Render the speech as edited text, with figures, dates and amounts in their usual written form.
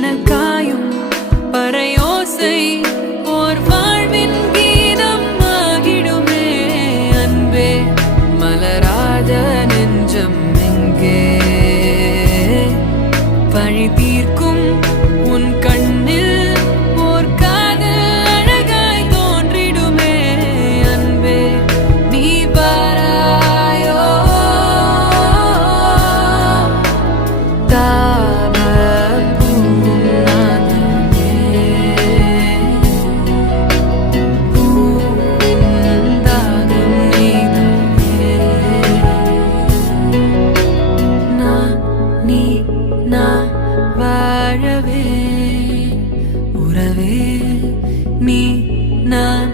காயும் பறையோசை ஓர் வாழ்வின் கீதம் ஆகிடுமே அன்பே மலராத நெஞ்சம் எங்கே பழி தீர்க்கும் உன் கண்ணில் ஓர் காதல் அழகாய் தோன்றிடுமே அன்பே நீ பாராயோ வாழவே உறவே நீ நான்